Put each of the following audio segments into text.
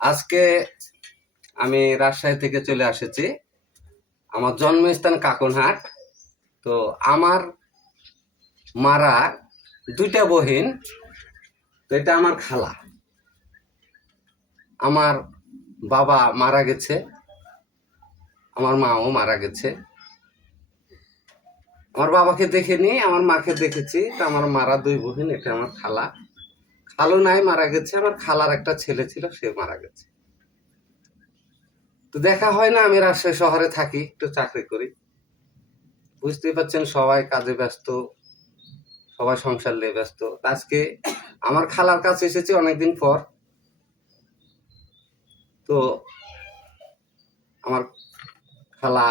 আজকে আমি রাজশাহী থেকে চলে আসেছি, আমার জন্মস্থান কাকনহাট। তো আমার মারা দুইটা বহিন, তো এটা আমার খালা। আমার বাবা মারা গেছে, আমার মাও মারা গেছে। আমার বাবাকে দেখিনি, আমার মাকে দেখেছি। তো আমার মারা দুই বহিন, এটা আমার খালা। খালু নাই, মারা গেছে। আমার খালার একটা ছেলে ছিল, সে মারা গেছে। তো দেখা হয় না। আমি রাজশাহী শহরে থাকি, একটু চাকরি করি। বুঝতেই পারছেন, সবাই কাজে ব্যস্ত, সবাই সংসার নিয়ে ব্যস্ত। আজকে আমার খালার কাছে এসেছি অনেকদিন পর। তো আমার খালা,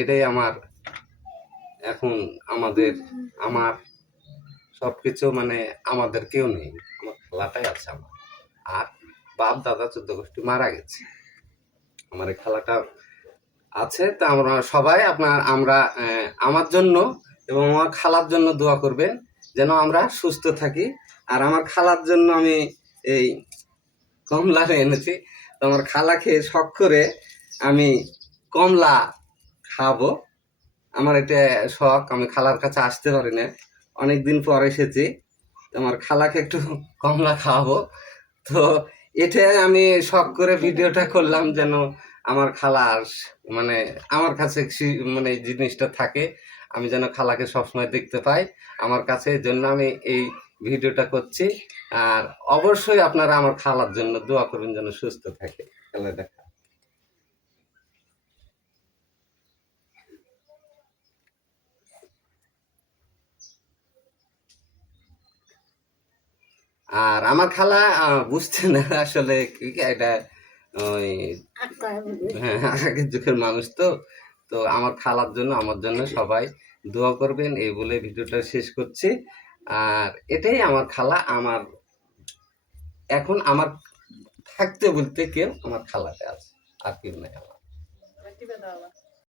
এটাই আমার এখন আমার সবকিছু, মানে আমাদের কেউ নেই, আমার খালাটাই আছে আমার। আর বাপ দাদা 14 গোষ্ঠী মারা গেছে, আমার এই খালাটা আছে। তা আমরা সবাই আমরা আমার জন্য এবং আমার খালার জন্য দোয়া করবেন, যেন আমরা সুস্থ থাকি। আর আমার খালার জন্য আমি এই কমলা এনেছি। তো আমার খালা খেয়ে শখ করে আমি কমলা খাবো। আমার এটা শখ, আমি খালার কাছে আসতে পারি না, অনেকদিন পর এসেছি। আমার খালাকে একটু কমলা খাওয়াবো। তো এটা আমি শখ করে ভিডিওটা করলাম, যেন আমার খালার মানে আমার কাছে মানে এই জিনিসটা থাকে, আমি যেন খালাকে সবসময় দেখতে পাই আমার কাছে। এই জন্য আমি এই ভিডিওটা করছি। আর অবশ্যই আপনারা আমার খালার জন্য দোয়া করবেন, যেন সুস্থ থাকে। খালা দেখা। আর আমার খালা বুঝতে না আসলে এটা ওই হ্যাঁ, আগের যুগের মানুষ তো। তো আমার খালার জন্য, আমার জন্য সবাই দোয়া করবেন, এই বলে ভিডিওটা শেষ করছি। আর এটাই আমার খালা। আমার এখন আমার থাকতে বলতে কেউ আমার খালাতে আছে, আর কেউ নাই আমার।